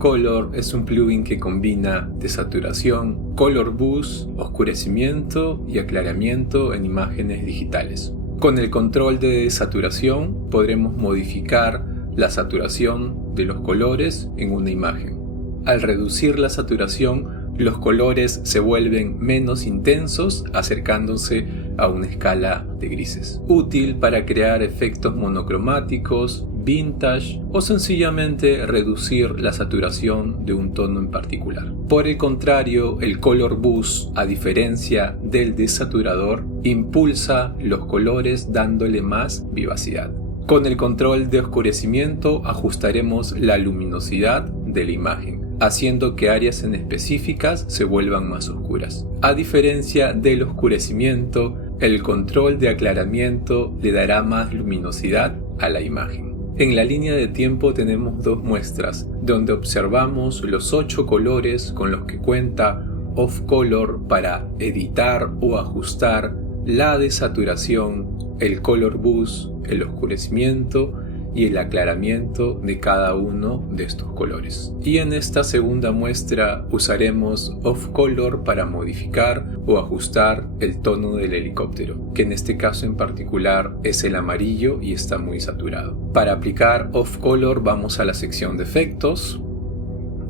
Color es un plugin que combina desaturación, color boost, oscurecimiento y aclaramiento en imágenes digitales. Con el control de desaturación podremos modificar la saturación de los colores en una imagen. Al reducir la saturación, los colores se vuelven menos intensos, acercándose a una escala de grises. Útil para crear efectos monocromáticos, vintage o sencillamente reducir la saturación de un tono en particular. Por el contrario, el Color Boost, a diferencia del desaturador, impulsa los colores dándole más vivacidad. Con el control de oscurecimiento ajustaremos la luminosidad de la imagen, haciendo que áreas en específicas se vuelvan más oscuras. A diferencia del oscurecimiento, el control de aclaramiento le dará más luminosidad a la imagen. En la línea de tiempo tenemos dos muestras, donde observamos los 8 colores con los que cuenta Off Color para editar o ajustar la desaturación, el Color Boost, el oscurecimiento y el aclaramiento de cada uno de estos colores. Y en esta segunda muestra usaremos Off Color para modificar o ajustar el tono del helicóptero, que en este caso en particular es el amarillo y está muy saturado. Para aplicar Off Color vamos a la sección de efectos,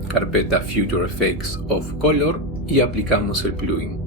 carpeta Future Effects Off Color y aplicamos el plugin.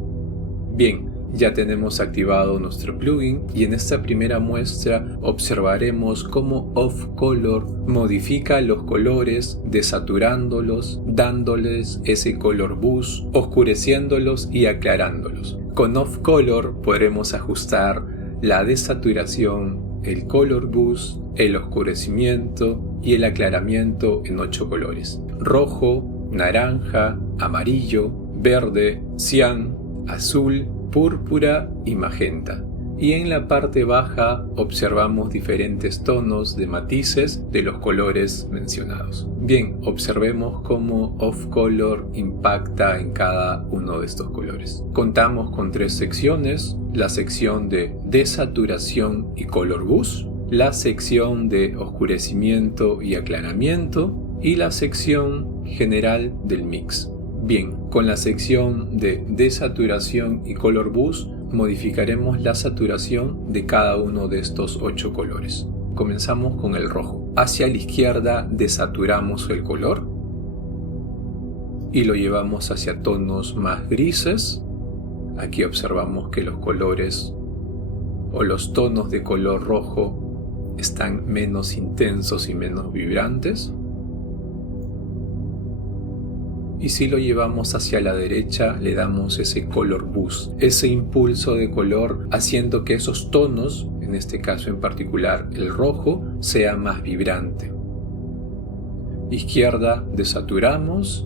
Bien, ya tenemos activado nuestro plugin y en esta primera muestra observaremos cómo Off Color modifica los colores desaturándolos, dándoles ese color boost, oscureciéndolos y aclarándolos. Con Off Color podremos ajustar la desaturación, el color boost, el oscurecimiento y el aclaramiento en 8 colores: rojo, naranja, amarillo, verde, cian, azul, púrpura y magenta. Y en la parte baja observamos diferentes tonos de matices de los colores mencionados. Bien, observemos cómo Off Color impacta en cada uno de estos colores. Contamos con 3 secciones: la sección de desaturación y color boost, la sección de oscurecimiento y aclaramiento y la sección general del mix. Bien, con la sección de desaturación y color boost modificaremos la saturación de cada uno de estos 8 colores. Comenzamos con el rojo. Hacia la izquierda desaturamos el color y lo llevamos hacia tonos más grises. Aquí observamos que los colores o los tonos de color rojo están menos intensos y menos vibrantes. Y si lo llevamos hacia la derecha, le damos ese color boost, ese impulso de color, haciendo que esos tonos, en este caso en particular el rojo, sea más vibrante. Izquierda desaturamos,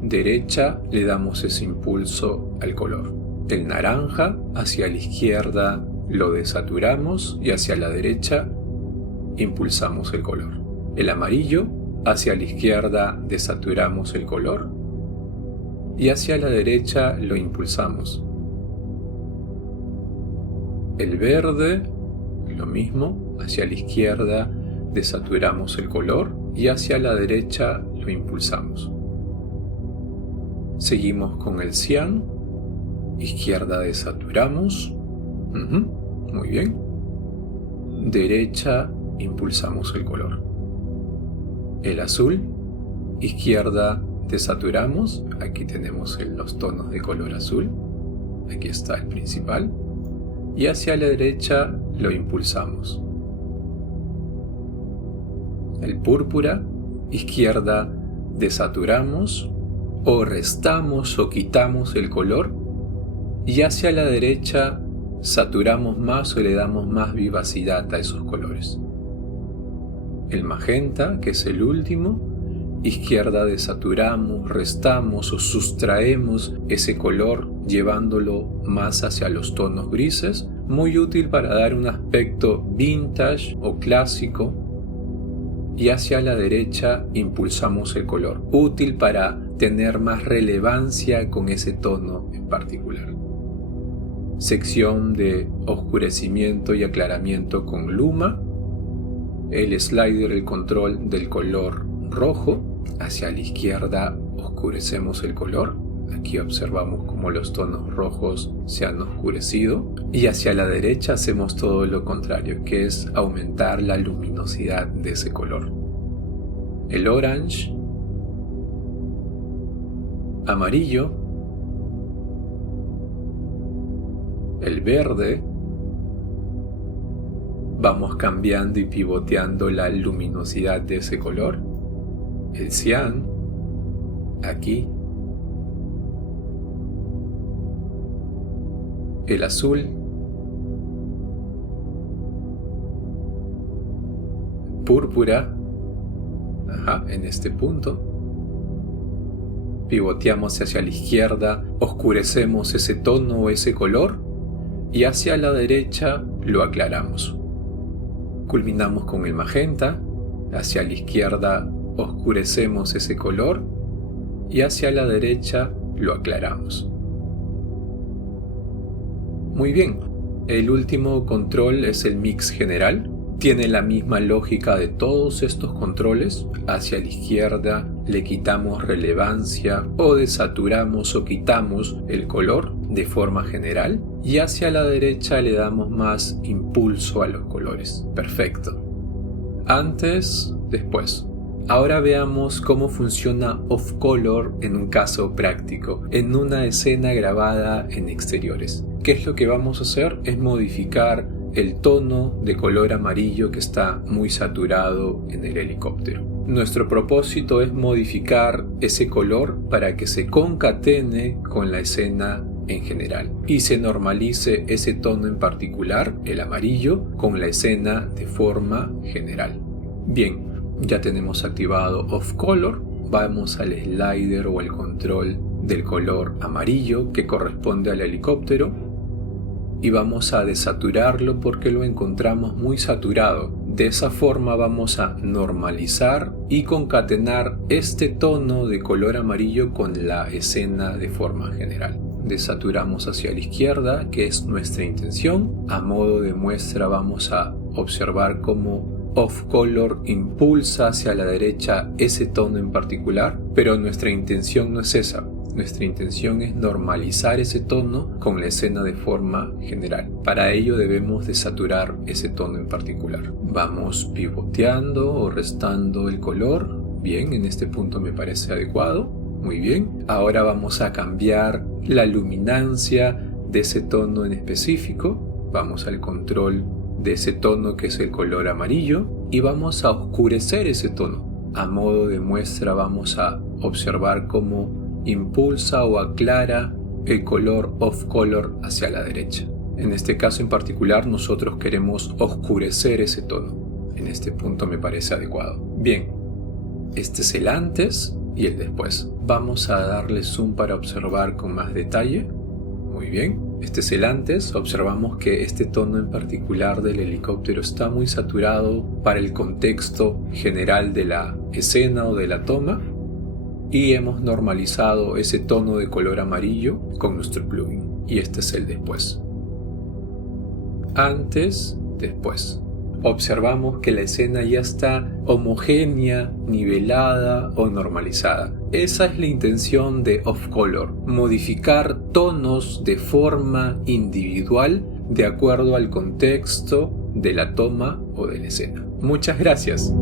derecha le damos ese impulso al color. El naranja hacia la izquierda lo desaturamos y hacia la derecha impulsamos el color. El amarillo hacia la izquierda desaturamos el color y hacia la derecha lo impulsamos. El verde, lo mismo, hacia la izquierda desaturamos el color y hacia la derecha lo impulsamos. Seguimos con el cian, izquierda desaturamos, muy bien, derecha impulsamos el color. El azul, izquierda desaturamos, aquí tenemos los tonos de color azul, aquí está el principal, y hacia la derecha lo impulsamos. El púrpura, izquierda desaturamos, o restamos o quitamos el color, y hacia la derecha saturamos más o le damos más vivacidad a esos colores. El magenta, que es el último, izquierda desaturamos, restamos o sustraemos ese color llevándolo más hacia los tonos grises, muy útil para dar un aspecto vintage o clásico. Y hacia la derecha impulsamos el color, útil para tener más relevancia con ese tono en particular. Sección de oscurecimiento y aclaramiento con luma. El slider, el control del color rojo, hacia la izquierda oscurecemos el color. Aquí observamos cómo los tonos rojos se han oscurecido. Y hacia la derecha hacemos todo lo contrario, que es aumentar la luminosidad de ese color. El orange, amarillo, el verde. Vamos cambiando y pivoteando la luminosidad de ese color. El cian, aquí. El azul. Púrpura. En este punto. Pivoteamos hacia la izquierda, oscurecemos ese tono o ese color y hacia la derecha lo aclaramos. Culminamos con el magenta, hacia la izquierda oscurecemos ese color y hacia la derecha lo aclaramos. Muy bien, el último control es el mix general. Tiene la misma lógica de todos estos controles. Hacia la izquierda le quitamos relevancia o desaturamos o quitamos el color de forma general y hacia la derecha le damos más impulso a los colores. Perfecto. Antes, después. Ahora veamos cómo funciona off color en un caso práctico, en una escena grabada en exteriores. ¿Qué es lo que vamos a hacer? Es modificar el tono de color amarillo que está muy saturado en el helicóptero. Nuestro propósito es modificar ese color para que se concatene con la escena en general y se normalice ese tono en particular, el amarillo, con la escena de forma general. Bien, ya tenemos activado off color. Vamos al slider o al control del color amarillo que corresponde al helicóptero y vamos a desaturarlo porque lo encontramos muy saturado. De esa forma vamos a normalizar y concatenar este tono de color amarillo con la escena de forma general. Desaturamos hacia la izquierda, que es nuestra intención. A modo de muestra vamos a observar cómo off color impulsa hacia la derecha ese tono en particular, pero nuestra intención no es esa. Nuestra intención es normalizar ese tono con la escena de forma general. Para ello debemos desaturar ese tono en particular. Vamos pivoteando o restando el color. Bien, en este punto me parece adecuado. Muy bien. Ahora vamos a cambiar la luminancia de ese tono en específico. Vamos al control de ese tono que es el color amarillo y vamos a oscurecer ese tono. A modo de muestra vamos a observar cómo impulsa o aclara el color off color hacia la derecha. En este caso en particular nosotros queremos oscurecer ese tono. En este punto me parece adecuado. Bien, este es el antes y el después. Vamos a darle zoom para observar con más detalle. Muy bien, este es el antes. Observamos que este tono en particular del helicóptero está muy saturado para el contexto general de la escena o de la toma. Y hemos normalizado ese tono de color amarillo con nuestro plugin. Y este es el después. Antes, después. Observamos que la escena ya está homogénea, nivelada o normalizada. Esa es la intención de off color. Modificar tonos de forma individual de acuerdo al contexto de la toma o de la escena. Muchas gracias.